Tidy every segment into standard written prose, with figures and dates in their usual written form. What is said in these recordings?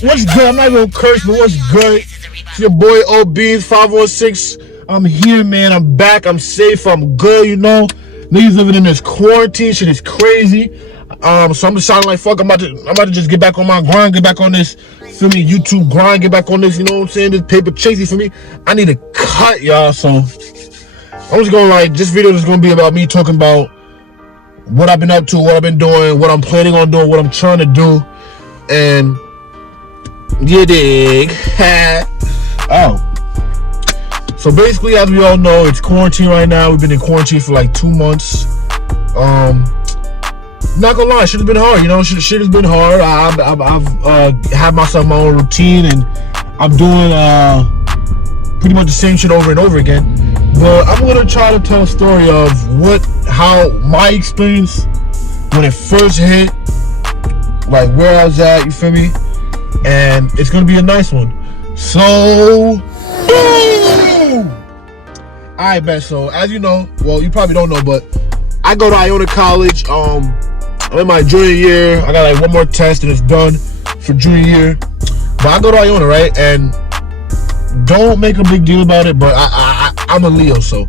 What's good? I'm not gonna curse, but what's good? It's your boy OBs 516. I'm here, man. I'm back. I'm safe. I'm good. You know, niggas living in this quarantine shit is crazy. So I'm just sounding like fuck. I'm about to just get back on my grind, get back on this, feel me, YouTube grind, get back on this. You know what I'm saying? This paper chasing for me. I need to cut, y'all. So I'm just gonna this video is gonna be about me talking about what I've been up to, what I've been doing, what I'm planning on doing, what I'm trying to do, and you dig. Oh. So basically, as we all know, it's quarantine right now. We've been in quarantine for like 2 months. Not gonna lie, shit has been hard. You know, shit has been hard. I've had myself my own routine, and I'm doing pretty much the same shit over and over again. But I'm gonna try to tell a story of how my experience when it first hit, like where I was at. You feel me? And it's gonna be a nice one. So, boom! Alright, bet. So, as you know, well, you probably don't know, but I go to Iona College. I'm in my junior year. I got like one more test and it's done for junior year. But I go to Iona, right? And don't make a big deal about it, but I'm a Leo, so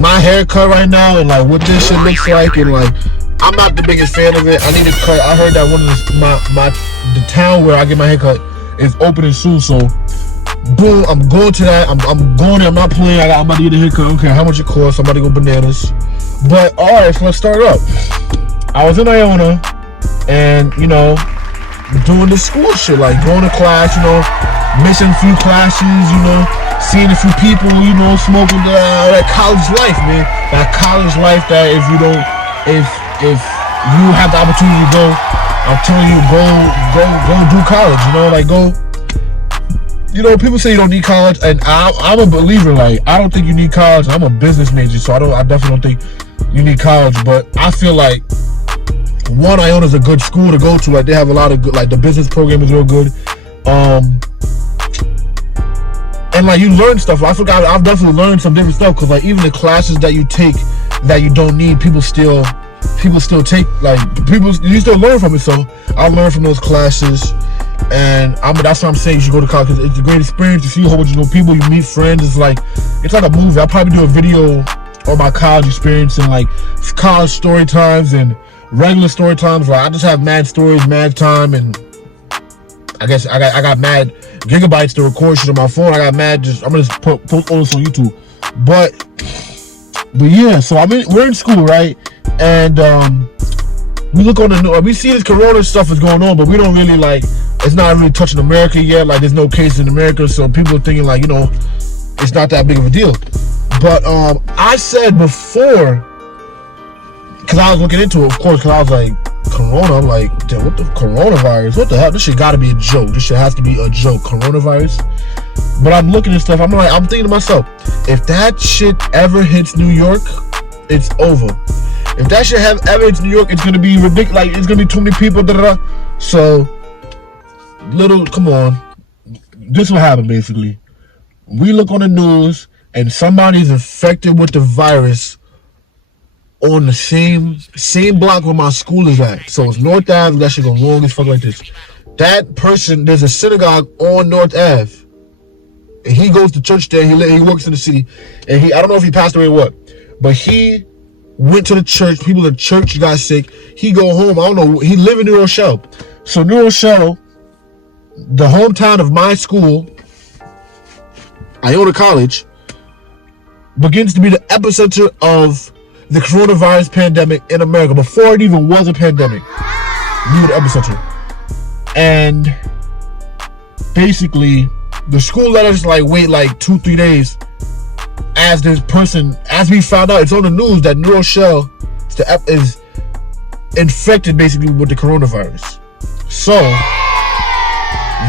my haircut right now and like what this shit looks like, and like I'm not the biggest fan of it. I need to cut. I heard that one of the town where I get my haircut is opening soon, so boom, I'm going to that. I'm going there. I'm not playing. I'm about to get a haircut. I don't care how much it costs. I'm about to go bananas. But all right, so let's start up. I was in Iona, and you know, doing the school shit, like going to class, you know, missing a few classes, you know, seeing a few people, you know, smoking that college life, man. That college life that if you have the opportunity to go, I'm telling you, go do college, you know, like go. You know, people say you don't need college, and I'm a believer. Like, I don't think you need college. I'm a business major, so I definitely don't think you need college. But I feel like Iona's a good school to go to. Like, they have a lot of good, like the business program is real good. And like you learn stuff. I forgot. I've definitely learned some different stuff, because like even the classes that you take that you don't need, people still take. Like you still learn from it. So I learned from those classes. And that's what I'm saying. You should go to college, because it's a great experience. You see a whole bunch of people, you meet friends. It's like a movie. I'll probably do a video on my college experience and like college story times and regular story times. Like I just have mad stories, mad time, and I guess I got mad gigabytes to record shit on my phone. I got mad. I'm gonna just post all this on YouTube. But yeah. So we're in school, right? And we look on the news. We see this corona stuff is going on, but we don't really like. It's not really touching America yet. Like there's no cases in America, so people are thinking like, you know, it's not that big of a deal. But I said before, because I was looking into it, of course, because I was like, corona. I'm like, damn, what the coronavirus? What the hell? This shit got to be a joke. This shit has to be a joke. Coronavirus. But I'm looking at stuff. I'm thinking to myself, if that shit ever hits New York, it's over. If that shit ever hits New York, it's gonna be ridiculous. Like it's gonna be too many people. So. Come on. This will happen basically. We look on the news and somebody's infected with the virus on the same block where my school is at. So it's North Ave. That shit go long as fuck like this. That person, there's a synagogue on North Ave, and he goes to church there. He works in the city, and I don't know if he passed away or what, but he went to the church. People at church got sick. He go home. I don't know. He live in New Rochelle. So New Rochelle, the hometown of my school, Iona College, begins to be the epicenter of the coronavirus pandemic in America. Before it even was a pandemic, we were the epicenter. And basically, the school let us wait 2-3 days. As we found out, it's on the news that New Rochelle is infected basically with the coronavirus. So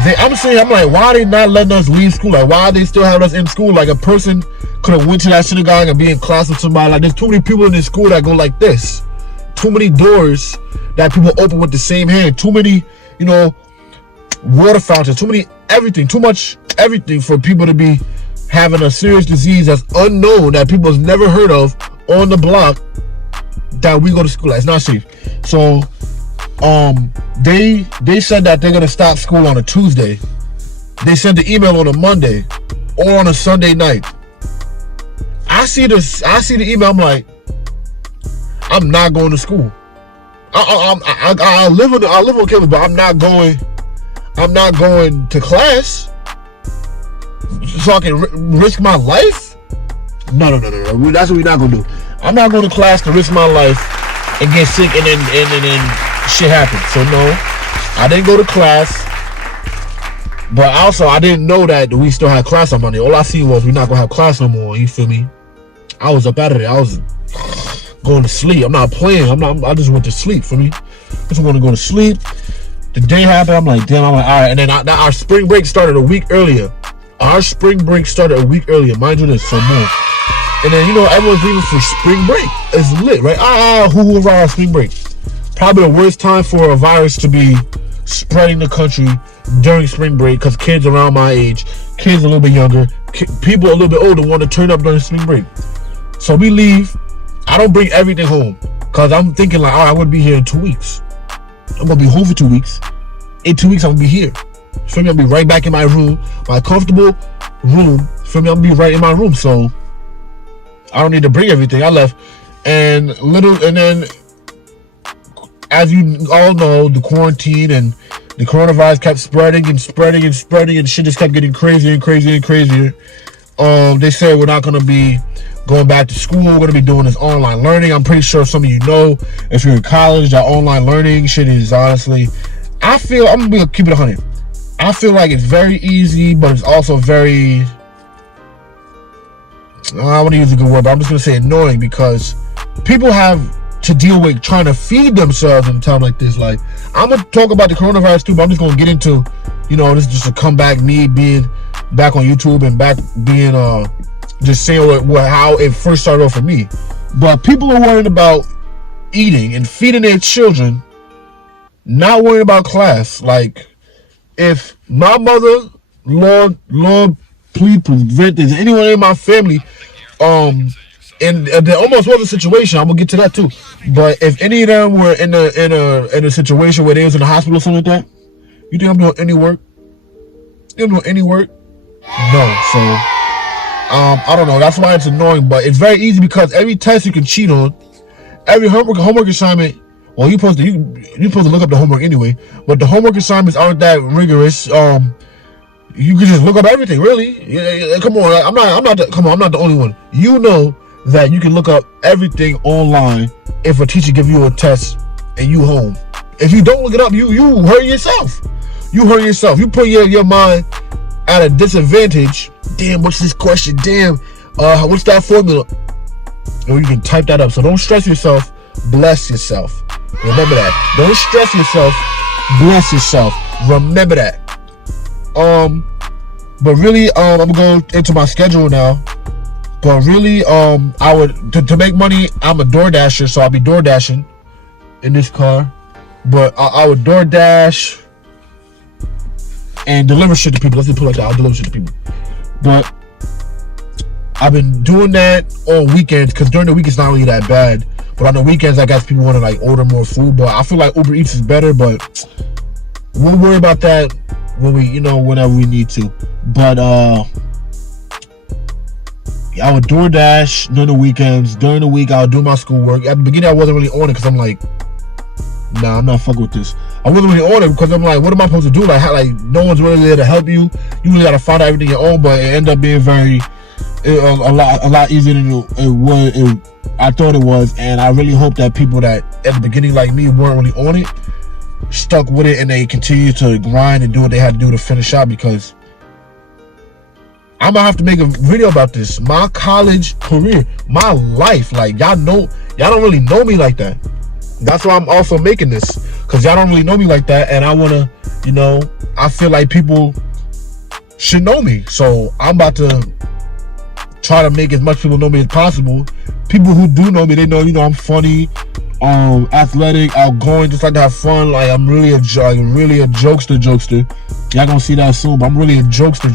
I'm like, why are they not letting us leave school? Like, why are they still having us in school? Like, a person could have went to that synagogue and be in class with somebody. Like, there's too many people in this school that go like this. Too many doors that people open with the same hand. Too many, you know, water fountains. Too many everything. Too much everything for people to be having a serious disease that's unknown, that people have never heard of on the block that we go to school at. It's not safe. So they said that they're gonna stop school on a Tuesday. They sent the email on a Monday or on a Sunday night. I see the email. I'm like, I'm not going to school. I live on campus, but I'm not going to class so I can risk my life. No. That's what we're not gonna do. I'm not going to class to risk my life and get sick and then shit happens. So no, I didn't go to class. But also, I didn't know that we still had class on Monday. All I see was we're not gonna have class no more. You feel me? I was up out of there. I was going to sleep. I'm not playing. I just went to sleep. For me, I just want to go to sleep. The day happened. I'm like, damn. I'm like, all right. And then our spring break started a week earlier. Mind you this, so more. And then everyone's leaving for spring break. It's lit, right? Who around spring break? Probably the worst time for a virus to be spreading the country during spring break, because kids around my age, kids a little bit younger, people a little bit older want to turn up during spring break. So we leave. I don't bring everything home because I'm thinking like, all right, I'm going to be here in 2 weeks. I'm going to be home for 2 weeks. In 2 weeks, I'm going to be here. For me, I'll be right back in my room, my comfortable room. For me, I'm going to be right in my room. So I don't need to bring everything. I left. And then, as you all know, the quarantine and the coronavirus kept spreading and shit just kept getting crazier and crazier and crazier. They said we're not going to be going back to school. We're going to be doing this online learning. I'm pretty sure some of you know, if you're in college, that online learning shit is honestly, I'm going to keep it 100. I feel like it's very easy, but it's also very, I want to use a good word, but I'm just going to say annoying, because people have to deal with trying to feed themselves in a time like this. Like, I'm gonna talk about the coronavirus too, but I'm just gonna get into, this is just a comeback, me being back on YouTube and back being just saying how it first started off for me. But people are worried about eating and feeding their children, not worried about class. Like, if my mother, Lord, please prevent this, anyone in my family, and there almost was a situation, I'm gonna get to that too, but if any of them were in a situation where they was in the hospital or something like that, you think I'm doing any work? No. So I don't know. That's why it's annoying, but it's very easy, because every test you can cheat on, every homework assignment. Well, you're supposed to look up the homework anyway, but the homework assignments aren't that rigorous. You can just look up everything, really. Yeah, come on, I'm not the only one. That you can look up everything online if a teacher gives you a test and you home. If you don't look it up, you hurt yourself. You put your mind at a disadvantage. Damn, what's this question? Damn, what's that formula? Or you can type that up. So don't stress yourself. Bless yourself. Remember that. Don't stress yourself. Bless yourself. Remember that. But really, I'm going into my schedule now. But really, I would to make money. I'm a DoorDasher, so I'll be DoorDashing in this car. But I would DoorDash and deliver shit to people. Let's just put it like that. I'll deliver shit to people. But I've been doing that on weekends, because during the week it's not really that bad. But on the weekends, I guess people want to like order more food. But I feel like Uber Eats is better. But we'll worry about that when whenever we need to. But I would DoorDash during the weekends. During the week, I would do my schoolwork. At the beginning, I wasn't really on it, because I'm like, nah, I'm not fucking with this. I wasn't really on it because I'm like, what am I supposed to do? Like no one's really there to help you. You really gotta find out everything your own. But it ended up being a lot easier than I thought it was. And I really hope that people that at the beginning like me weren't really on it stuck with it, and they continue to grind and do what they had to do to finish out, because I'm gonna have to make a video about this. My college career, my life. Like, y'all don't really know me like that. That's why I'm also making this, because y'all don't really know me like that, and I wanna, I feel like people should know me. So I'm about to try to make as much people know me as possible. People who do know me, they know, I'm funny, athletic, outgoing, just like to have fun. Like, I'm really a jokester. Y'all gonna see that soon, but I'm really a jokester.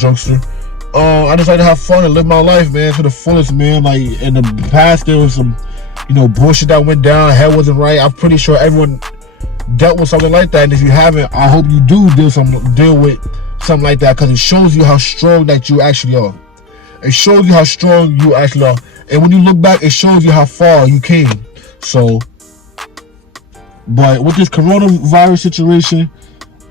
I just like to have fun and live my life, man, to the fullest, man. Like, in the past, there was some, bullshit that went down. Head wasn't right. I'm pretty sure everyone dealt with something like that, and if you haven't, I hope you do deal with something like that, because it shows you how strong that you actually are. It shows you how strong you actually are, and when you look back, it shows you how far you came. So, but with this coronavirus situation,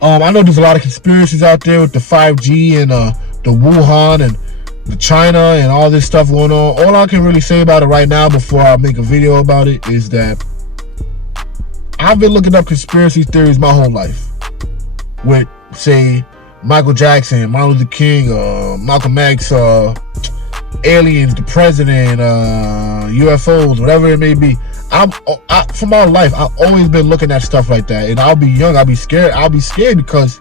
I know there's a lot of conspiracies out there with the 5G and the Wuhan and the China and all this stuff going on. All I can really say about it right now before I make a video about it is that I've been looking up conspiracy theories my whole life. With, say, Michael Jackson, Martin Luther King, Malcolm X, aliens, the president, UFOs, whatever it may be. For my life, I've always been looking at stuff like that. And I'll be young, I'll be scared. I'll be scared because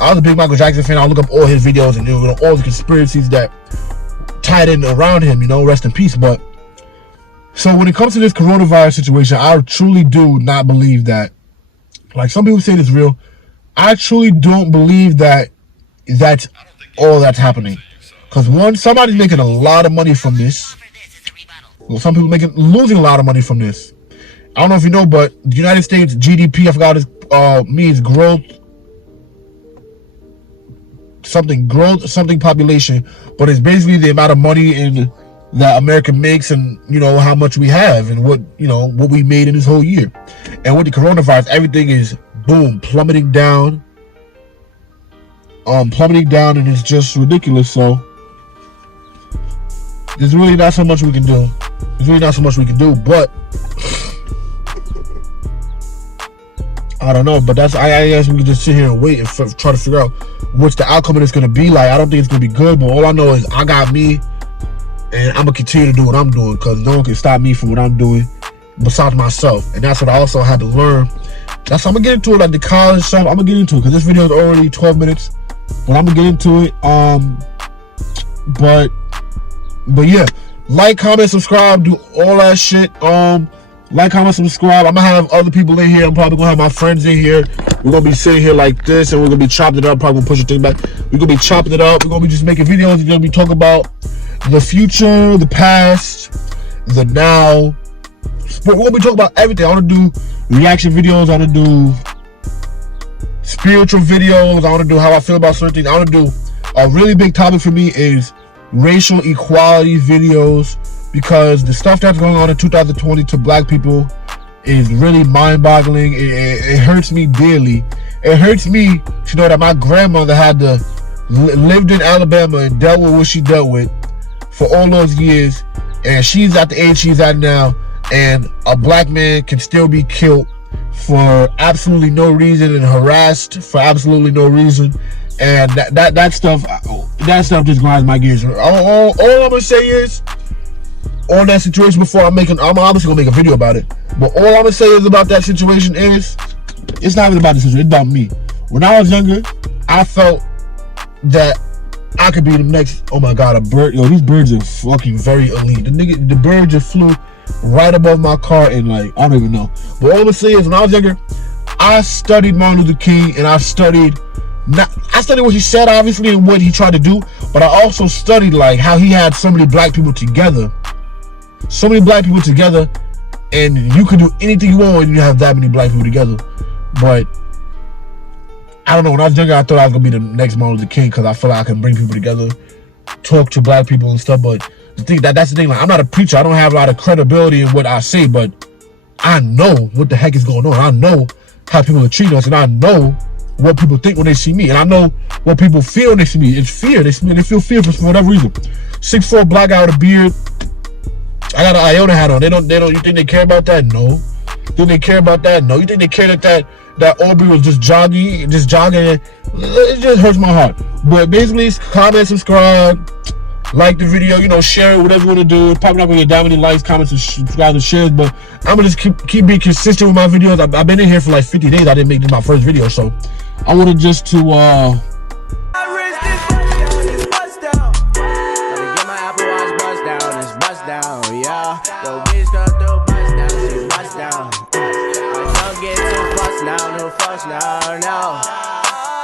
I was a big Michael Jackson fan. I'll look up all his videos and all the conspiracies that tied in around him, rest in peace. But so when it comes to this coronavirus situation, I truly do not believe that, like some people say it's real, I truly don't believe that that's all that's happening. Because one, somebody's making a lot of money from this. Well, some people losing a lot of money from this. I don't know if you know, but the United States GDP, I forgot it means growth something population, but it's basically the amount of money that America makes, and how much we have, and what we made in this whole year. And with the coronavirus, everything is boom, plummeting down, and it's just ridiculous. So there's really not so much we can do. But I don't know. But I guess we can just sit here and wait and try to figure out what's the outcome of this going to be like. I don't think it's going to be good, but all I know is I got me, and I'm going to continue to do what I'm doing, because no one can stop me from what I'm doing besides myself. And that's what I also had to learn. That's I'm going to get into it, like the college stuff. I'm going to get into it, because this video is already 12 minutes, but I'm going to get into it. But yeah, like, comment, subscribe, do all that shit. Like, comment, subscribe. I'm gonna have other people in here. I'm probably gonna have my friends in here. We're gonna be sitting here like this, and we're gonna be chopping it up. Probably gonna push the thing back. We're gonna be chopping it up. We're gonna be just making videos. We're gonna be talking about the future, the past, the now. We're gonna be talking about everything. I wanna do reaction videos. I wanna do spiritual videos. I wanna do how I feel about certain things. I wanna do a really big topic for me is racial equality videos, because the stuff that's going on in 2020 to black people is really mind-boggling. It hurts me dearly. It hurts me to know that my grandmother lived in Alabama and dealt with what she dealt with for all those years, and she's at the age she's at now, and a black man can still be killed for absolutely no reason and harassed for absolutely no reason. And that stuff just grinds my gears. All I'm gonna say is, on that situation before I'm obviously gonna make a video about it, but all I'm gonna say is about that situation is, it's not even about the situation, it's about me. When I was younger, I felt that I could be the next, oh my god, a bird. Yo, these birds are fucking very elite. The bird just flew right above my car, and like, I don't even know. But all I'm gonna say is, when I was younger, I studied Martin Luther King, and I studied what he said, obviously, and what he tried to do, but I also studied like how he had so many black people together, and you could do anything you want when you have that many black people together. But I don't know, when I was younger, I thought I was gonna be the next Martin Luther King, because I feel like I can bring people together, talk to black people and stuff. But that's the thing, like, I'm not a preacher, I don't have a lot of credibility in what I say, but I know what the heck is going on. I know how people are treating us, and I know what people think when they see me, and I know what people feel when they see me. It's fear. They feel fear for whatever reason. 6'4" black guy with a beard. I got an Iona hat on. They don't. You think they care about that? No. Do they care about that? No. You think they care that Aubrey was just jogging? It just hurts my heart. But basically, comment, subscribe, like the video. Share it, whatever you want to do. It's probably not gonna get that many likes, comments, and subscribes and shares. But I'm gonna just keep being consistent with my videos. I've been in here for like 50 days. I didn't make this my first video, so I wanted just to